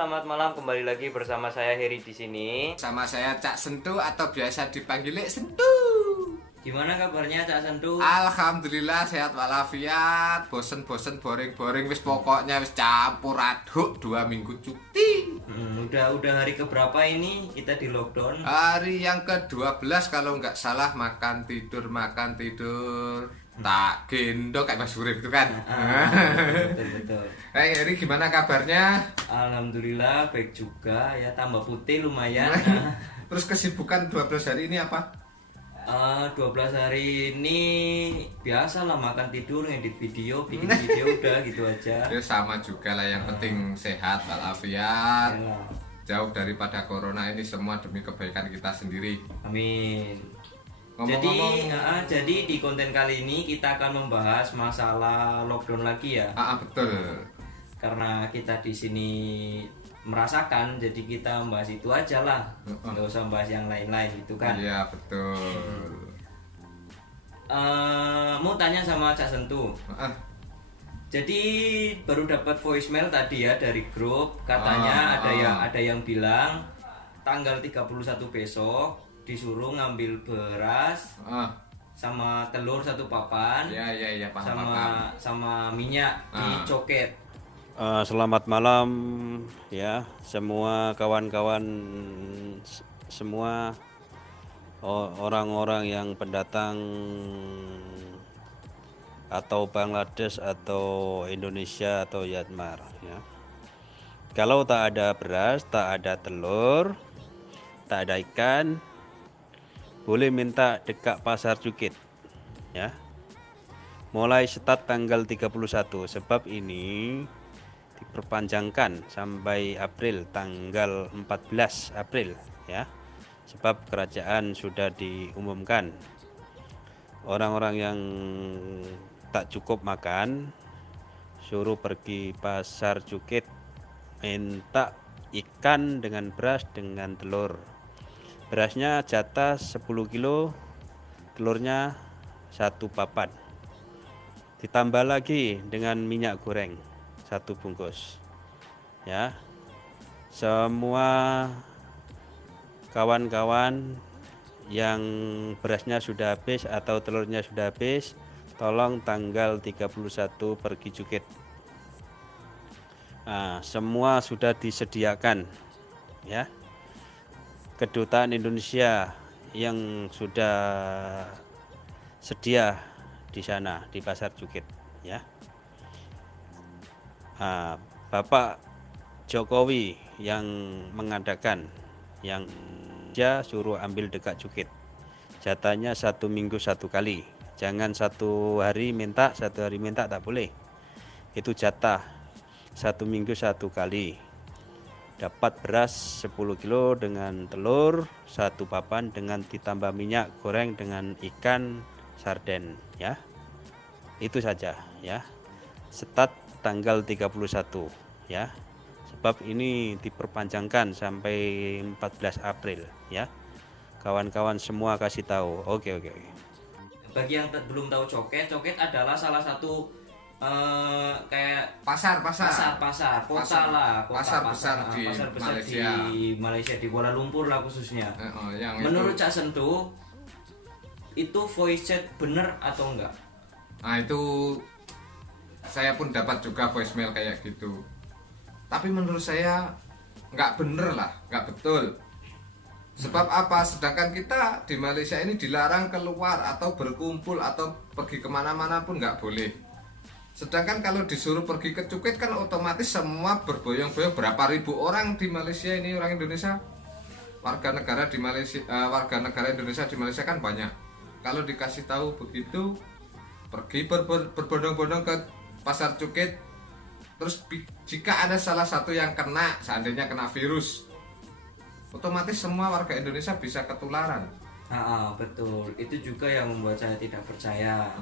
selamat malam, kembali lagi bersama saya Heri di sini. Sama saya Cak Sentu atau biasa dipanggil Sentu. Gimana kabarnya Cak Sentu? Alhamdulillah sehat walafiat. Bosen-bosen boring-boring wis pokoknya wis campur aduk 2 minggu cuti. Udah hari keberapa ini kita di lockdown? Hari yang ke-12 kalau nggak salah, makan tidur tak gendong kayak Mas Urip itu kan. Betul. Heri gimana kabarnya? Alhamdulillah baik juga ya, tambah putih lumayan. Terus kesibukan 12 hari ini apa? 12 hari ini biasa lah, makan tidur, ngedit video, bikin video udah gitu aja. Ya sama juga lah, yang penting sehat walafiat. Yalah. Jauh daripada corona ini semua demi kebaikan kita sendiri. Amin. Ngomong-ngomong, Jadi di konten kali ini kita akan membahas masalah lockdown lagi ya. betul. Karena kita di sini merasakan, jadi kita membahas itu aja lah, nggak usah membahas yang lain-lain gitu kan. Iya betul. Mau tanya sama Cak Sentu. Jadi baru dapat voicemail tadi ya dari grup, katanya ada yang bilang tanggal 31 besok disuruh ngambil beras sama telur 1 papan. Iya paham. Sama minyak di coket. Selamat malam ya semua kawan-kawan, semua orang-orang yang pendatang atau Bangladesh atau Indonesia atau Myanmar ya. Kalau tak ada beras, tak ada telur, tak ada ikan, boleh minta dekat Pasar Cukit ya. Mulai start tanggal 31, sebab ini diperpanjangkan sampai April, tanggal 14 April ya. Sebab kerajaan sudah diumumkan orang-orang yang tak cukup makan suruh pergi Pasar Cukit, minta ikan dengan beras dengan telur. Berasnya jatah 10 kilo, telurnya 1 papan. Ditambah lagi dengan minyak goreng 1 bungkus ya. Semua kawan-kawan yang berasnya sudah habis atau telurnya sudah habis, tolong tanggal 31 pergi Cukit. Semua sudah disediakan ya. Kedutaan Indonesia yang sudah sedia di sana di Pasar Cukit ya. Bapak Jokowi yang mengadakan, yang dia suruh ambil dekat Cukit, jatahnya 1 minggu 1 kali, jangan 1 hari minta 1 hari minta, tak boleh. Itu jatah 1 minggu 1 kali. Dapat beras 10 kilo dengan telur 1 papan dengan ditambah minyak goreng dengan ikan sarden ya. Itu saja ya. Start tanggal 31 ya. Sebab ini diperpanjangkan sampai 14 April ya. Kawan-kawan semua kasih tahu. Oke. Bagi yang belum tahu coket adalah salah satu kayak Pasar kota besar di Malaysia, di Kuala Lumpur lah khususnya. Menurut Cak Sentu, itu voice chat bener atau enggak? Itu saya pun dapat juga voicemail kayak gitu. Tapi menurut saya nggak bener lah, nggak betul. Sebab apa? Sedangkan kita di Malaysia ini dilarang keluar atau berkumpul atau pergi kemana-mana pun nggak boleh. Sedangkan kalau disuruh pergi ke Cukit kan otomatis semua berboyong-boyong, berapa ribu orang di Malaysia ini, orang Indonesia, warga negara Indonesia di Malaysia kan banyak. Kalau dikasih tahu begitu, pergi berbondong-bondong ke Pasar Cukit, terus jika ada salah satu yang kena, seandainya kena virus, otomatis semua warga Indonesia bisa ketularan. Betul, itu juga yang membuat saya tidak percaya.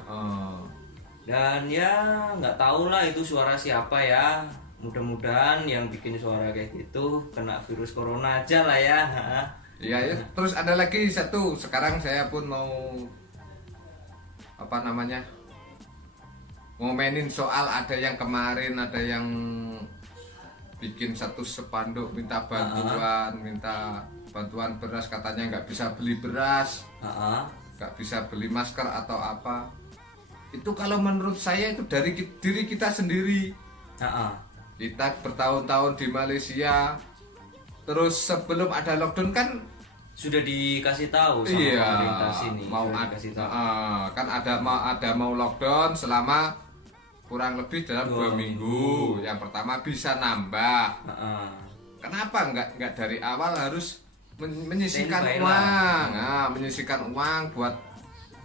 Dan ya nggak tahu lah itu suara siapa ya. Mudah-mudahan yang bikin suara kayak gitu kena virus corona aja lah ya. Iya. Terus ada lagi satu, sekarang saya pun mau ngomenin soal ada yang kemarin ada yang bikin satu spanduk minta bantuan, minta bantuan beras, katanya nggak bisa beli beras, nggak bisa beli masker atau apa. Itu kalau menurut saya itu dari diri kita sendiri. Kita bertahun-tahun di Malaysia, terus sebelum ada lockdown kan sudah dikasih tahu sama pemerintah sini. Mau kan ada mau lockdown selama kurang lebih dalam 2 minggu. Yang pertama bisa nambah. Kenapa nggak dari awal harus menyisihkan uang? Menyisihkan uang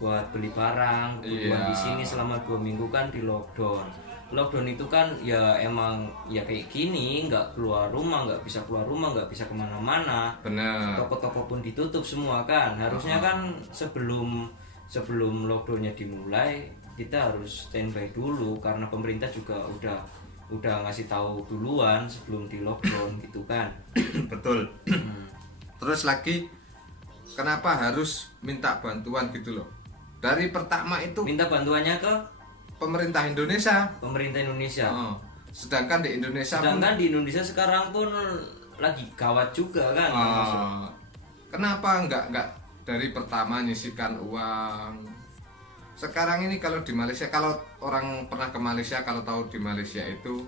buat beli barang, kebutuhan di sini selama 2 minggu kan di lockdown. Lockdown itu kan ya emang ya kayak gini, nggak keluar rumah, nggak bisa keluar rumah, nggak bisa kemana-mana. Bener. Toko-toko pun ditutup semua kan. Harusnya kan sebelum lockdownnya dimulai kita harus standby dulu karena pemerintah juga udah ngasih tahu duluan sebelum di lockdown gitu kan. Betul. Terus lagi kenapa harus minta bantuan gitu loh? Dari pertama itu minta bantuannya ke pemerintah Indonesia. Sedangkan di Indonesia sekarang pun lagi gawat juga kan. Kenapa nggak dari pertama nyisihkan uang? Sekarang ini kalau di Malaysia, kalau orang pernah ke Malaysia, kalau tahu di Malaysia itu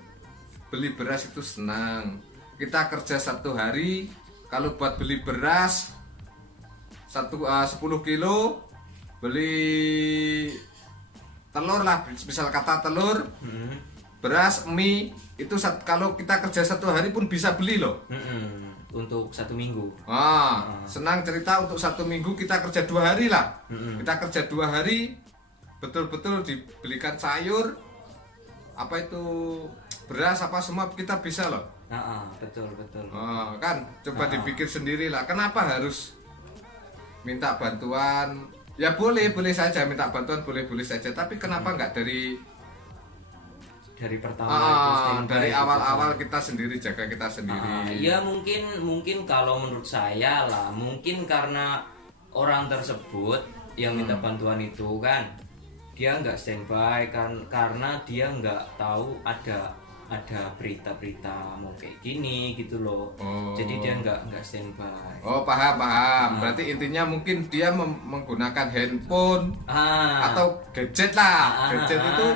beli beras itu senang. Kita kerja 1 hari, kalau buat beli beras 10 kilo, beli telur lah, misal kata telur, beras, mie itu kalau kita kerja 1 hari pun bisa beli loh. Untuk 1 minggu. Senang cerita untuk 1 minggu kita kerja 2 hari lah. Kita kerja 2 hari, betul-betul dibelikan sayur, apa itu beras apa semua kita bisa loh. Betul. Kan coba dipikir sendiri lah, kenapa harus minta bantuan? Ya boleh saja minta bantuan, boleh saja, tapi kenapa nggak dari pertama dari awal-awal kita sendiri, jaga kita sendiri. Ya mungkin kalau menurut saya lah, mungkin karena orang tersebut yang minta bantuan itu kan dia nggak standby kan, karena dia nggak tahu ada berita-berita mau kayak gini gitu loh. Jadi dia nggak standby. Paham. Berarti intinya mungkin dia menggunakan handphone atau gadget lah. Gadget itu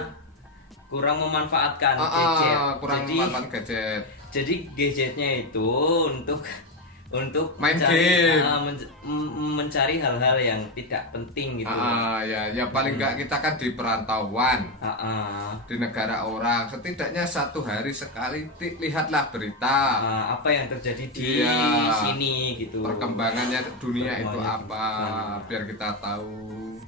kurang memanfaatkan gadget. Memanfaatkan gadget. Jadi gadgetnya itu untuk main game, mencari hal-hal yang tidak penting gitu. Ya paling nggak kita kan di perantauan, di negara orang, setidaknya 1 hari sekali lihatlah berita apa yang terjadi di sini gitu, perkembangannya dunia itu apa, biar kita tahu.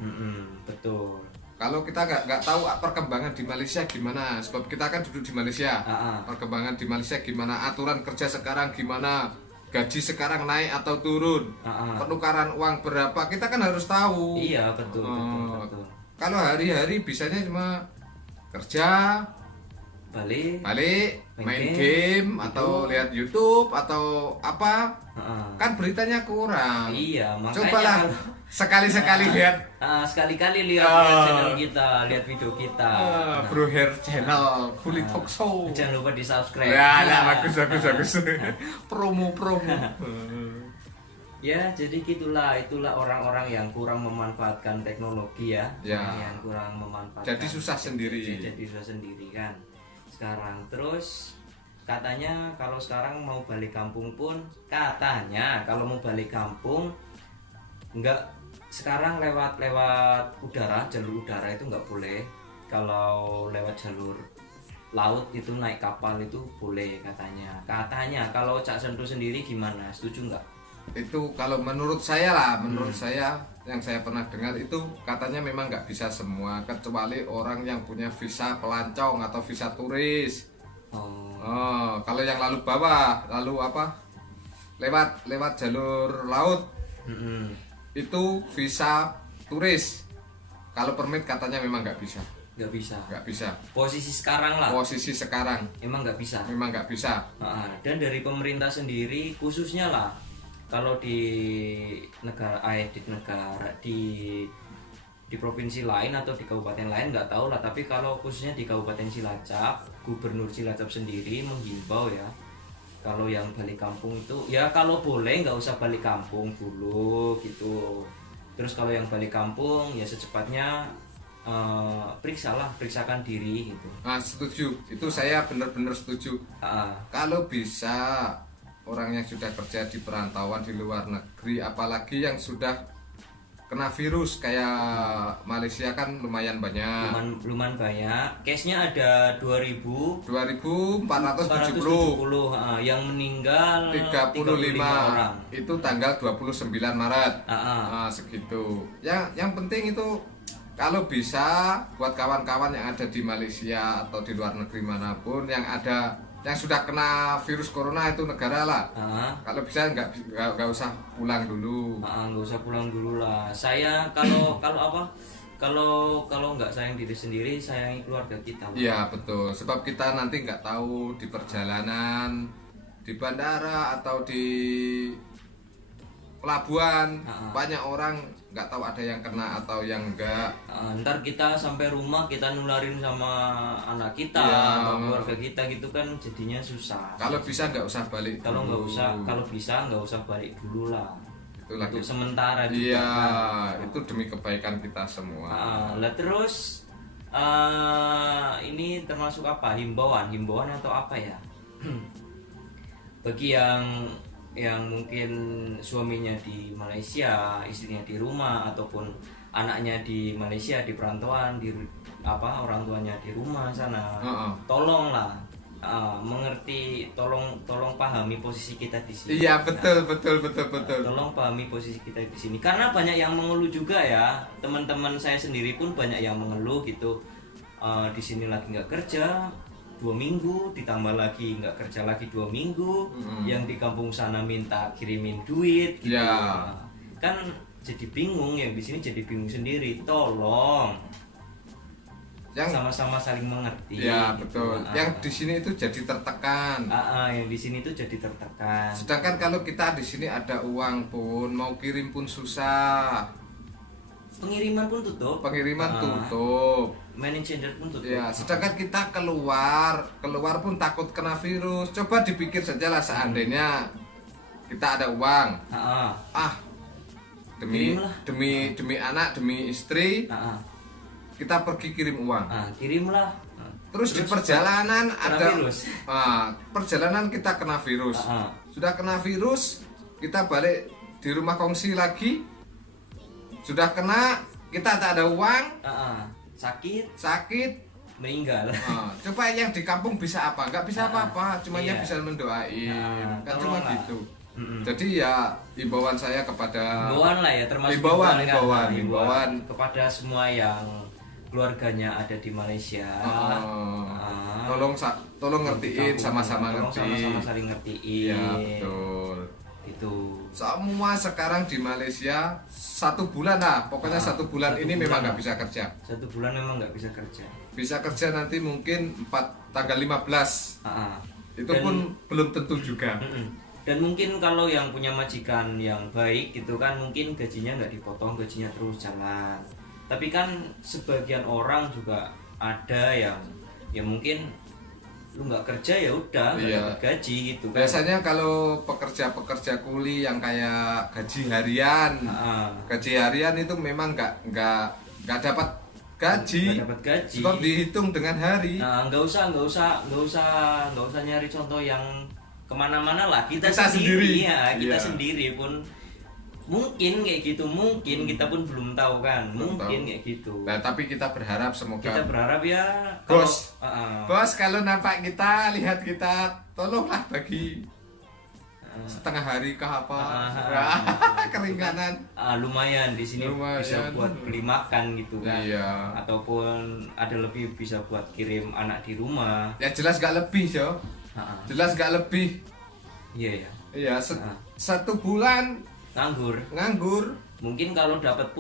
Betul. Kalau kita nggak tahu perkembangan di Malaysia gimana, sebab kita kan duduk di Malaysia, perkembangan di Malaysia gimana, aturan kerja sekarang gimana, gaji sekarang naik atau turun, penukaran uang berapa, kita kan harus tahu. Iya betul. Kalau hari-hari bisanya cuma kerja, balik, main game atau lihat YouTube atau apa, kan beritanya kurang. Iya, makanya cobalah sekali-sekali lihat. Sekali-kali lihat channel kita, lihat video kita. Bro Hair Channel, Kulit Talk Show. Jangan lupa di subscribe. Bagus. Promo. Ya, jadi itulah orang-orang yang kurang memanfaatkan teknologi ya. Yang kurang memanfaatkan. Jadi susah sendiri kan sekarang. Terus katanya kalau sekarang mau balik kampung pun, enggak, sekarang lewat udara, jalur udara itu nggak boleh. Kalau lewat jalur laut itu naik kapal itu boleh katanya. Kalau Cak Sentu sendiri gimana? Setuju nggak? Itu kalau menurut saya yang saya pernah dengar itu katanya memang nggak bisa semua, kecuali orang yang punya visa pelancong atau visa turis. Kalau yang lalu lewat jalur laut, itu visa turis. Kalau permit katanya memang nggak bisa. Posisi sekarang emang nggak bisa. Dan dari pemerintah sendiri khususnya lah, kalau di provinsi lain atau di kabupaten lain nggak tahu lah, tapi kalau khususnya di Kabupaten Cilacap, Gubernur Cilacap sendiri menghimbau ya Kalau yang balik kampung itu ya kalau boleh nggak usah balik kampung dulu gitu. Terus kalau yang balik kampung ya secepatnya periksakan diri gitu. Nah, setuju. Itu saya benar-benar setuju. Kalau bisa orang yang sudah kerja di perantauan di luar negeri, apalagi yang sudah kena virus kayak Malaysia kan lumayan banyak. Lumayan banyak. Case-nya ada 2470. Yang meninggal 35 orang. Itu tanggal 29 Maret. Nah, segitu. Yang penting itu kalau bisa buat kawan-kawan yang ada di Malaysia atau di luar negeri manapun yang sudah kena virus corona itu negara lah. Kalau bisa nggak usah pulang dulu. Nggak usah pulang dulu lah. Saya kalau nggak sayang diri sendiri, sayangi keluarga kita. Iya betul. Sebab kita nanti nggak tahu di perjalanan, di bandara atau di pelabuhan banyak orang nggak tahu ada yang kena atau yang enggak. Ntar kita sampai rumah kita nularin sama anak kita, sama keluarga kita gitu kan jadinya susah. Kalau bisa nggak usah balik. Kalau bisa nggak usah balik dulu lah. Itu lagi. Untuk sementara juga. Iya, kan. itu demi kebaikan kita semua. Lah terus ini termasuk apa? Himbauan atau apa ya? Bagi yang mungkin suaminya di Malaysia, istrinya di rumah ataupun anaknya di Malaysia di perantauan, orang tuanya di rumah sana. Tolonglah mengerti, tolong pahami posisi kita di sini. Iya, betul. Tolong pahami posisi kita di sini karena banyak yang mengeluh juga ya. Teman-teman saya sendiri pun banyak yang mengeluh gitu. Di sini lagi nggak kerja 2 minggu, ditambah lagi nggak kerja lagi 2 minggu, yang di kampung sana minta kirimin duit gitu. Kan jadi bingung, yang di sini jadi bingung sendiri. Tolong sama-sama saling mengerti. Ya gitu. betul. Yang di sini itu jadi tertekan. Yang di sini itu jadi tertekan. Sedangkan kalau kita di sini ada uang pun mau kirim pun susah. Pengiriman pun tutup. Manajer pun tutup. Ya, sedangkan kita keluar pun takut kena virus. Coba dipikir saja lah seandainya kita ada uang. Demi anak, demi istri. Kita pergi kirim uang. Kirimlah. Terus di perjalanan ada virus. Perjalanan kita kena virus. Sudah kena virus, kita balik di rumah kongsi lagi. Sudah kena, kita tak ada uang. Sakit meninggal. Coba yang di kampung bisa apa? Nggak bisa apa-apa, cuma yang bisa mendoain. Kan cuma gitu. Jadi ya himbauan saya kepada himbauan lah ya, termasuk himbauan kepada semua yang keluarganya ada di Malaysia. Tolong ngertiin, sama-sama saling ngertiin. Ya betul. Itu semua sekarang di Malaysia 1 bulan lah, pokoknya 1 bulan ini memang nggak bisa kerja. 1 bulan memang nggak bisa kerja. Bisa kerja nanti mungkin tanggal 15. Itu pun belum tentu juga. Dan mungkin kalau yang punya majikan yang baik gitu kan, mungkin gajinya nggak dipotong, gajinya terus jalan. Tapi kan sebagian orang juga ada yang ya mungkin lu nggak kerja ya udah nggak dapat gaji gitu kan. Biasanya kalau pekerja kuli yang kayak gaji harian itu memang nggak dapat gaji. Sebab dihitung dengan hari. Nggak usah nyari contoh yang kemana-mana lah, kita sendiri ya, sendiri pun mungkin kayak gitu, mungkin kita pun belum tahu kan, kayak gitu. Nah, tapi kita berharap kita berharap ya bos kalau nampak kita, lihat kita, tolonglah bagi setengah hari kah apa keringanan. Lumayan di sini bisa buat beli makan gitu kan. Ataupun ada lebih bisa buat kirim anak di rumah. Ya jelas gak lebih jelas gak lebih. Iya 1 bulan nganggur. Mungkin kalau dapat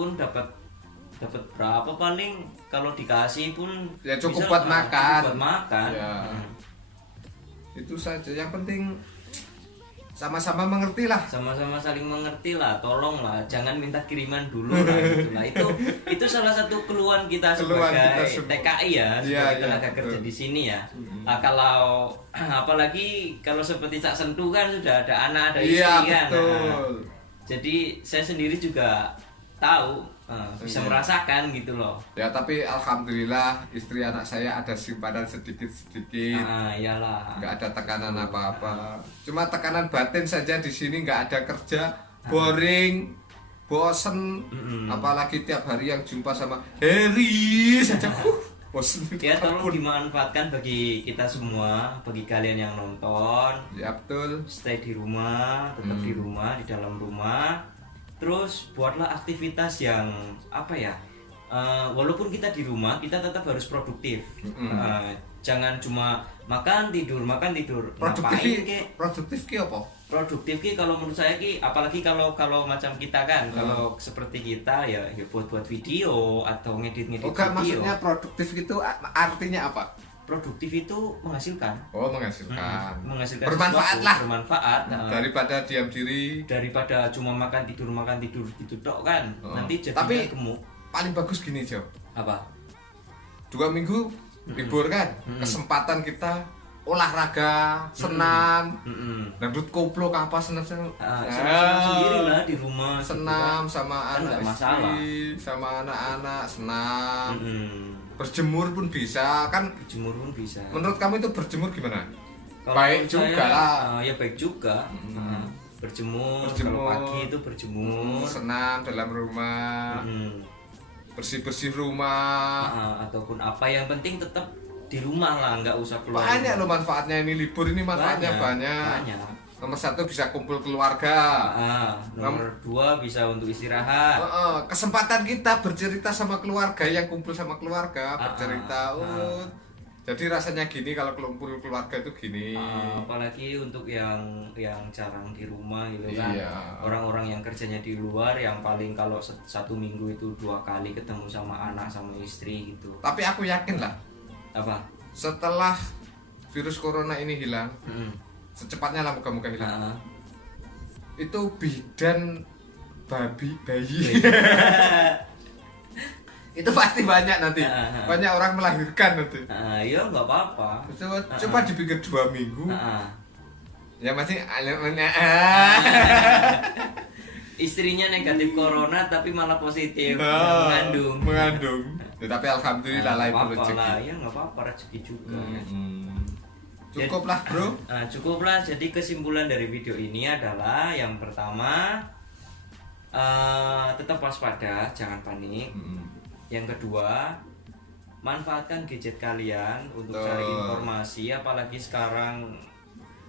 berapa, paling kalau dikasih pun ya cukup buat makan. Ya. Itu saja. Yang penting sama-sama mengerti lah. Sama-sama saling mengerti lah, tolong lah, jangan minta kiriman dulu lah gitu lah. Itu salah satu keluhan kita sebagai TKI ya, sebagai tenaga kerja di sini ya. Nah, kalau apalagi kalau seperti Cak Sentuh kan sudah ada anak, ada istri kan. Nah, jadi saya sendiri juga tahu, bisa merasakan gitu loh. Ya tapi alhamdulillah istri anak saya ada simpanan sedikit-sedikit. Iyalah. Nggak ada tekanan apa-apa. Cuma tekanan batin saja di sini, nggak ada kerja, boring, bosen. Apalagi tiap hari yang jumpa sama Harry saja, bosen. Ya tolong dimanfaatkan bagi kita semua, bagi kalian yang nonton. Ya betul. Stay di rumah, tetap di rumah, di dalam rumah. Terus buatlah aktivitas yang apa ya, walaupun kita di rumah kita tetap harus produktif. Jangan cuma makan tidur. Produktif ki apa? Produktif ki kalau menurut saya ki, apalagi kalau macam kita kan, kalau seperti kita ya buat video atau ngedit video. Maksudnya produktif itu artinya apa? Produktif itu menghasilkan. Menghasilkan. Menghasilkan bermanfaat sesuatu, lah. Bermanfaat. Daripada diam diri. Daripada cuma makan tidur gitu tok kan. Nanti jadinya gemuk. Paling bagus gini, Jo. Apa? 2 minggu libur kan. Kesempatan kita olahraga, senam. Dangdut koplo apa senam sendiri lah di rumah. Senam gitu kan. Sama kan anak istri, sama anak-anak senam. Berjemur pun bisa kan. Berjemur pun bisa. Menurut kamu itu berjemur gimana? Kalau baik juga lah. Ya baik juga. Berjemur. Kalau pagi itu berjemur. Senam dalam rumah. Bersih-bersih rumah. Ataupun apa yang penting tetap di rumah lah, nggak usah keluar. Banyak loh manfaatnya ini libur ini, manfaatnya banyak. Nomor 1 bisa kumpul keluarga. Nomor 2 bisa untuk istirahat. Kesempatan kita bercerita sama keluarga, yang kumpul sama keluarga bercerita. Jadi rasanya gini kalau kumpul keluarga itu gini. Apalagi untuk yang jarang di rumah gitu kan. Iya. Orang-orang yang kerjanya di luar, yang paling kalau 1 minggu itu 2 kali ketemu sama anak sama istri gitu. Tapi aku yakin lah. Apa? Setelah virus corona ini hilang. Secepatnya lah moga-moga hilang. Itu bidan bayi itu pasti banyak nanti. Banyak orang melahirkan nanti. Ya nggak apa-apa. Coba dipikir 2 minggu. Ya masih istrinya negatif corona tapi malah positif mengandung. Ya, tapi alhamdulillah lah itu rezeki. Ya nggak apa-apa, rezeki juga. Cukup lah bro. Cukup lah. Jadi kesimpulan dari video ini adalah yang pertama, tetap waspada, jangan panik. Yang kedua, manfaatkan gadget kalian untuk cari informasi, apalagi sekarang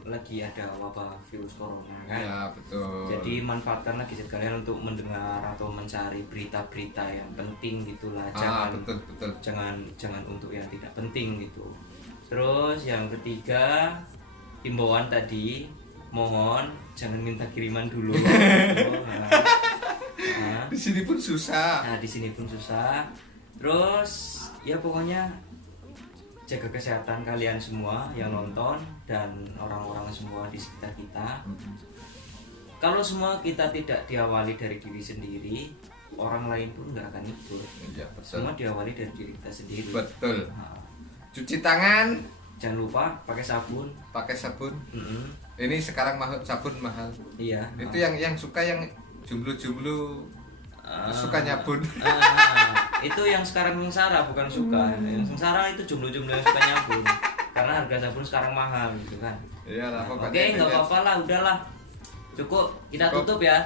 lagi ada wabah virus corona kan. Ya betul. Jadi manfaatkanlah gadget kalian untuk mendengar atau mencari berita-berita yang penting gitulah. Betul. Jangan untuk yang tidak penting gitu. Terus yang ketiga, himbauan tadi, mohon jangan minta kiriman dulu. Di sini pun susah. Di sini pun susah. Terus ya pokoknya jaga kesehatan kalian semua yang nonton dan orang-orang semua di sekitar kita. Kalau semua kita tidak diawali dari diri sendiri, orang lain pun nggak akan ikut. Ya, semua diawali dari diri kita sendiri. Betul. Cuci tangan, jangan lupa pakai sabun. Ini sekarang sabun mahal. Iya. Itu yang suka yang jumlu-jumlu suka nyabun. Itu yang sekarang sengsara, bukan suka. Yang sengsara itu jumlu-jumlu yang suka nyabun. Karena harga sabun sekarang mahal gitu kan. Iyalah pokoknya. Oke, nggak apa-apa lah, udahlah. Cukup, kita tutup ya.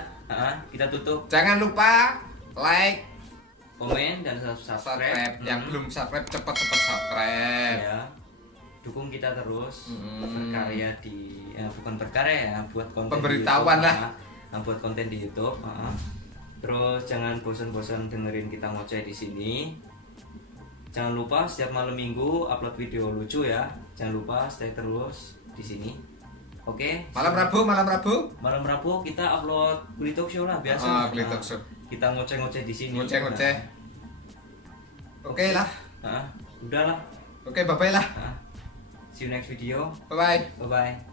Kita tutup. Jangan lupa like, komen dan subscribe. Yang belum subscribe cepat subscribe ya. Dukung kita terus berkarya bukan berkarya ya, buat konten pemberitahuan lah. Buat konten di YouTube. Terus jangan bosan-bosan dengerin kita ngoceh di sini. Jangan lupa setiap malam minggu upload video lucu ya. Jangan lupa stay terus di sini. Oke. Malam Rabu kita upload Kuli Talk Show lah biasa. Kuli Talk Show. Kita ngoceh-ngoceh di sini. Ngoceh. Oke lah. Udahlah. Oke, bye-bye lah. See you next video. Bye-bye. Bye-bye.